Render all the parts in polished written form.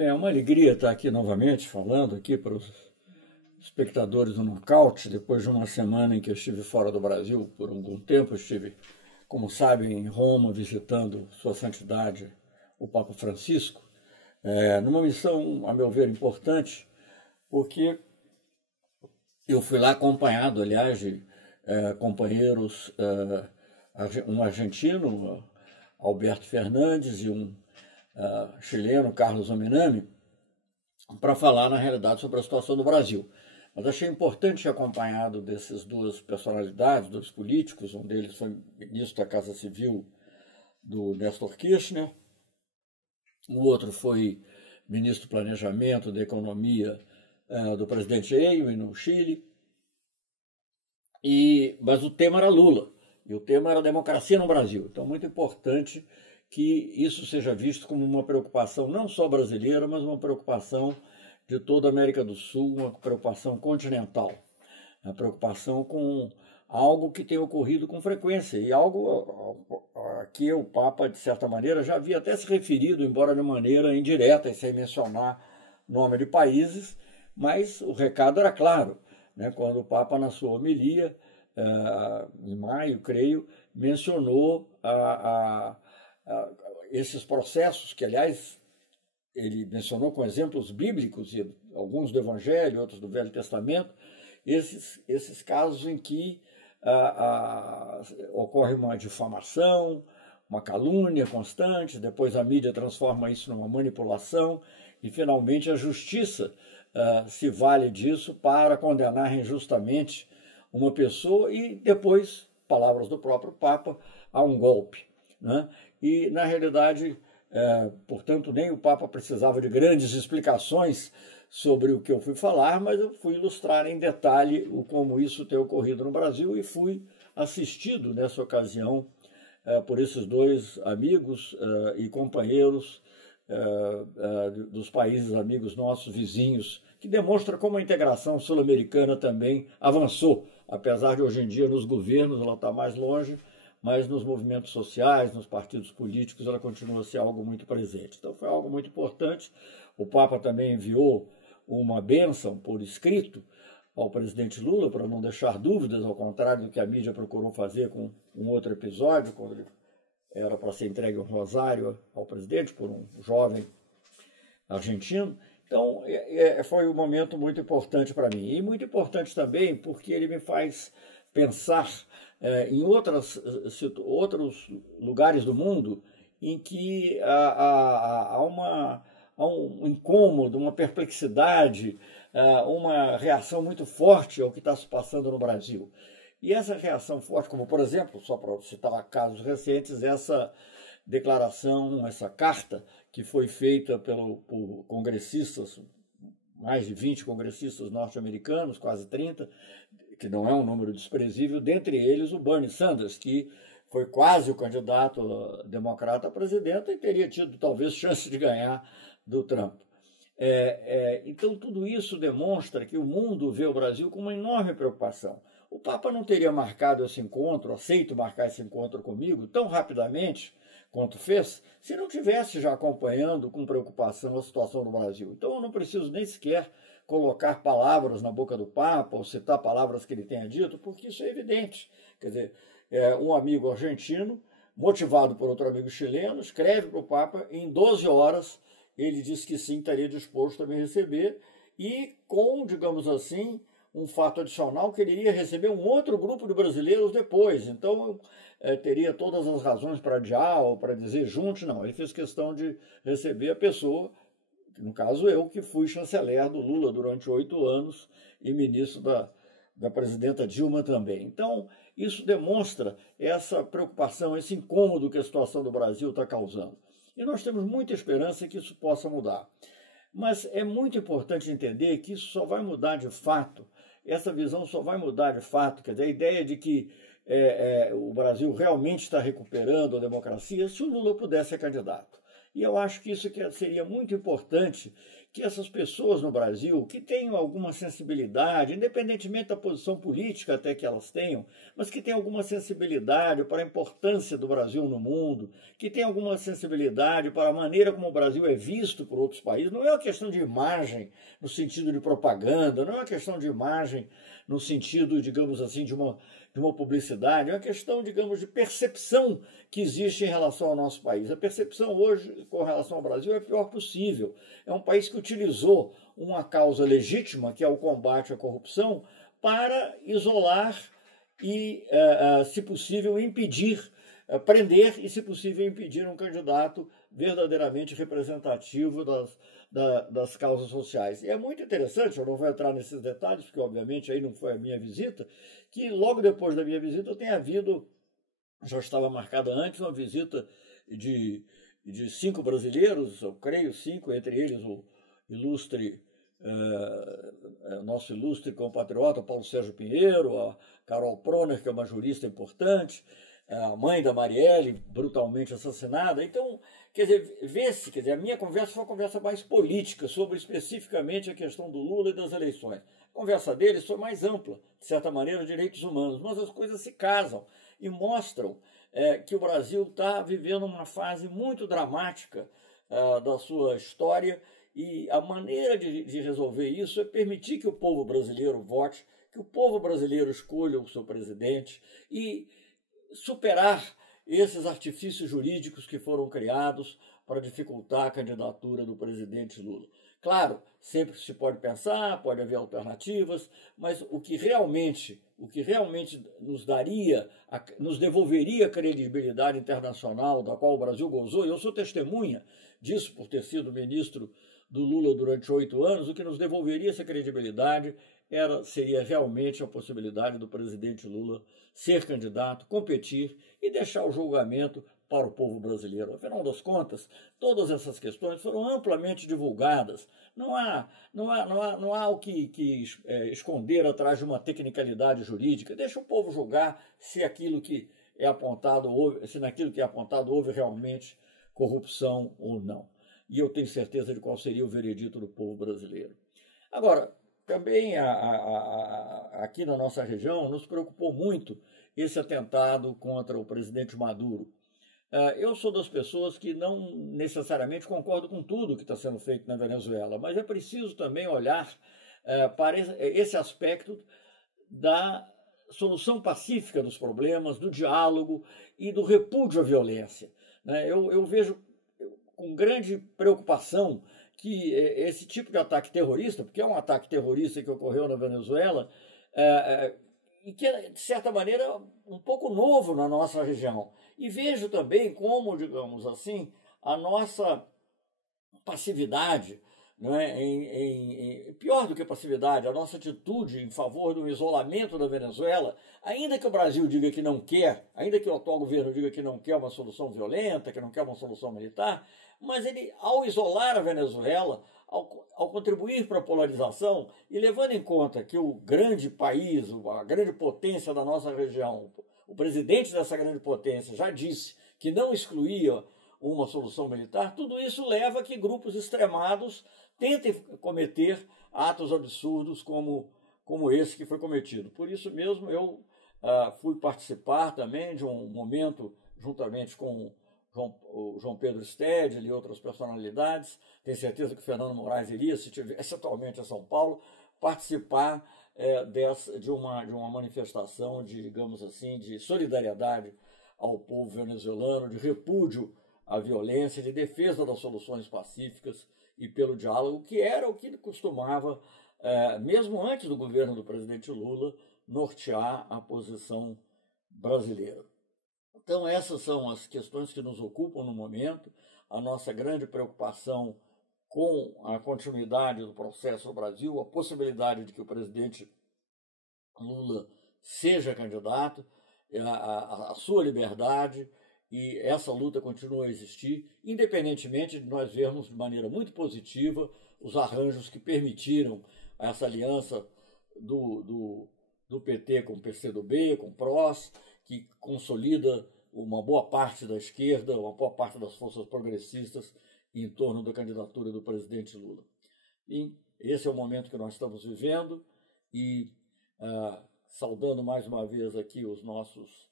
Bem, é uma alegria estar aqui novamente falando aqui para os espectadores do Nocaute, depois de uma semana em que eu estive fora do Brasil por algum tempo. Eu estive, como sabem, em Roma, visitando Sua Santidade, o Papa Francisco, numa missão, a meu ver, importante, porque eu fui lá acompanhado, aliás, de companheiros, um argentino, Alberto Fernandes, e um chileno, Carlos Ominami, para falar, na realidade, sobre a situação do Brasil. Mas achei importante, acompanhado dessas duas personalidades, dois políticos, um deles foi ministro da Casa Civil do Néstor Kirchner, o outro foi ministro do Planejamento, da Economia do presidente Evo no Chile, mas o tema era Lula, e o tema era democracia no Brasil. Então, muito importante que isso seja visto como uma preocupação não só brasileira, mas uma preocupação de toda a América do Sul, uma preocupação continental, uma preocupação com algo que tem ocorrido com frequência, e algo que o Papa, de certa maneira, já havia até se referido, embora de maneira indireta e sem mencionar nome de países, mas o recado era claro, né? Quando o Papa, na sua homilia, em maio, creio, mencionou esses processos que, aliás, ele mencionou com exemplos bíblicos, e alguns do Evangelho, outros do Velho Testamento, esses casos em que ocorre uma difamação, uma calúnia constante, depois a mídia transforma isso numa manipulação e, finalmente, a justiça se vale disso para condenar injustamente uma pessoa e, depois, palavras do próprio Papa, a um golpe, né? E, na realidade, portanto, nem o Papa precisava de grandes explicações sobre o que eu fui falar, mas eu fui ilustrar em detalhe como isso tem ocorrido no Brasil, e fui assistido nessa ocasião por esses dois amigos e companheiros dos países amigos nossos, vizinhos, que demonstra como a integração sul-americana também avançou, apesar de hoje em dia nos governos ela está mais longe, mas nos movimentos sociais, nos partidos políticos, ela continua a ser algo muito presente. Então foi algo muito importante. O Papa também enviou uma bênção por escrito ao presidente Lula, para não deixar dúvidas, ao contrário do que a mídia procurou fazer com um outro episódio, quando ele era para ser entregue um rosário ao presidente por um jovem argentino. Então, foi um momento muito importante para mim. E muito importante também porque ele me faz pensar em outros lugares do mundo em que há um incômodo, uma perplexidade, uma reação muito forte ao que está se passando no Brasil. E essa reação forte, como, por exemplo, só para citar casos recentes, essa declaração, essa carta que foi feita por congressistas, mais de 20 congressistas norte-americanos, quase 30, que não é um número desprezível, dentre eles o Bernie Sanders, que foi quase o candidato democrata a presidente e teria tido talvez chance de ganhar do Trump. Então tudo isso demonstra que o mundo vê o Brasil com uma enorme preocupação. O Papa não teria marcado esse encontro, aceito marcar esse encontro comigo tão rapidamente quanto fez, se não tivesse já acompanhando com preocupação a situação do Brasil. Então eu não preciso nem sequer colocar palavras na boca do Papa ou citar palavras que ele tenha dito, porque isso é evidente. Quer dizer, um amigo argentino, motivado por outro amigo chileno, escreve para o Papa, em 12 horas ele disse que sim, estaria disposto a me receber, e com, digamos assim, um fato adicional, que ele iria receber um outro grupo de brasileiros depois. Então, teria todas as razões para adiar ou para dizer juntos. Não, ele fez questão de receber a pessoa, no caso eu, que fui chanceler do Lula durante 8 anos e ministro da presidenta Dilma também. Então, isso demonstra essa preocupação, esse incômodo que a situação do Brasil está causando. E nós temos muita esperança que isso possa mudar. Mas é muito importante entender que isso só vai mudar de fato, essa visão só vai mudar de fato, quer dizer, a ideia de que o Brasil realmente está recuperando a democracia se o Lula pudesse ser candidato. E eu acho que isso seria muito importante, que essas pessoas no Brasil, que tenham alguma sensibilidade, independentemente da posição política até que elas tenham, mas que tenham alguma sensibilidade para a importância do Brasil no mundo, que tenham alguma sensibilidade para a maneira como o Brasil é visto por outros países, não é uma questão de imagem no sentido de propaganda, não é uma questão de imagem no sentido, digamos assim, de uma publicidade, é uma questão, digamos, de percepção que existe em relação ao nosso país. A percepção hoje com relação ao Brasil é a pior possível. É um país que utilizou uma causa legítima, que é o combate à corrupção, para isolar e, se possível, impedir, prender e, se possível, impedir um candidato verdadeiramente representativo das causas sociais. E é muito interessante, eu não vou entrar nesses detalhes, porque obviamente aí não foi a minha visita, que logo depois da minha visita tem havido, já estava marcada antes, uma visita de 5 brasileiros, eu creio 5, entre eles o ilustre, nosso ilustre compatriota Paulo Sérgio Pinheiro, a Carol Proner, que é uma jurista importante, a mãe da Marielle, brutalmente assassinada. Então, quer dizer, vê-se, quer dizer, a minha conversa foi uma conversa mais política, sobre especificamente a questão do Lula e das eleições. A conversa deles foi mais ampla, de certa maneira, direitos humanos, mas as coisas se casam e mostram que o Brasil está vivendo uma fase muito dramática da sua história, e a maneira de resolver isso é permitir que o povo brasileiro vote, que o povo brasileiro escolha o seu presidente e superar esses artifícios jurídicos que foram criados para dificultar a candidatura do presidente Lula. Claro, sempre se pode pensar, pode haver alternativas, mas o que realmente nos devolveria a credibilidade internacional da qual o Brasil gozou, e eu sou testemunha disso por ter sido ministro do Lula durante 8 anos, o que nos devolveria essa credibilidade seria realmente a possibilidade do presidente Lula ser candidato, competir e deixar o julgamento para o povo brasileiro. Afinal das contas, todas essas questões foram amplamente divulgadas. Não há o que esconder atrás de uma tecnicalidade jurídica. Deixa o povo julgar se aquilo que é apontado, se naquilo que é apontado houve realmente corrupção ou não. E eu tenho certeza de qual seria o veredito do povo brasileiro. Agora, também aqui na nossa região nos preocupou muito esse atentado contra o presidente Maduro. Eu sou das pessoas que não necessariamente concordo com tudo que está sendo feito na Venezuela, mas é preciso também olhar para esse aspecto da solução pacífica dos problemas, do diálogo e do repúdio à violência. Eu vejo com grande preocupação que esse tipo de ataque terrorista, porque é um ataque terrorista que ocorreu na Venezuela, e que é, de certa maneira, um pouco novo na nossa região. E vejo também como, digamos assim, a nossa passividade, não é? Pior do que passividade, a nossa atitude em favor do isolamento da Venezuela, ainda que o Brasil diga que não quer, ainda que o atual governo diga que não quer uma solução violenta, que não quer uma solução militar, mas ele, ao isolar a Venezuela, ao contribuir para a polarização e levando em conta que o grande país, a grande potência da nossa região, o presidente dessa grande potência já disse que não excluía uma solução militar, tudo isso leva a que grupos extremados tentem cometer atos absurdos como esse que foi cometido. Por isso mesmo eu fui participar também de um momento, juntamente com o João Pedro Stedley e outras personalidades, tenho certeza que o Fernando Moraes iria, se estivesse atualmente em São Paulo, participar de uma manifestação de, digamos assim, de solidariedade ao povo venezuelano, de repúdio à violência, de defesa das soluções pacíficas e pelo diálogo, que era o que costumava, mesmo antes do governo do presidente Lula, nortear a posição brasileira. Então essas são as questões que nos ocupam no momento, a nossa grande preocupação com a continuidade do processo no Brasil, a possibilidade de que o presidente Lula seja candidato, a sua liberdade, e essa luta continua a existir, independentemente de nós vermos de maneira muito positiva os arranjos que permitiram essa aliança do PT com o PCdoB, com o PROS, que consolida uma boa parte da esquerda, uma boa parte das forças progressistas em torno da candidatura do presidente Lula. Enfim, esse é o momento que nós estamos vivendo e saudando mais uma vez aqui os nossos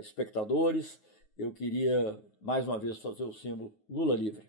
espectadores, eu queria mais uma vez fazer o símbolo Lula livre.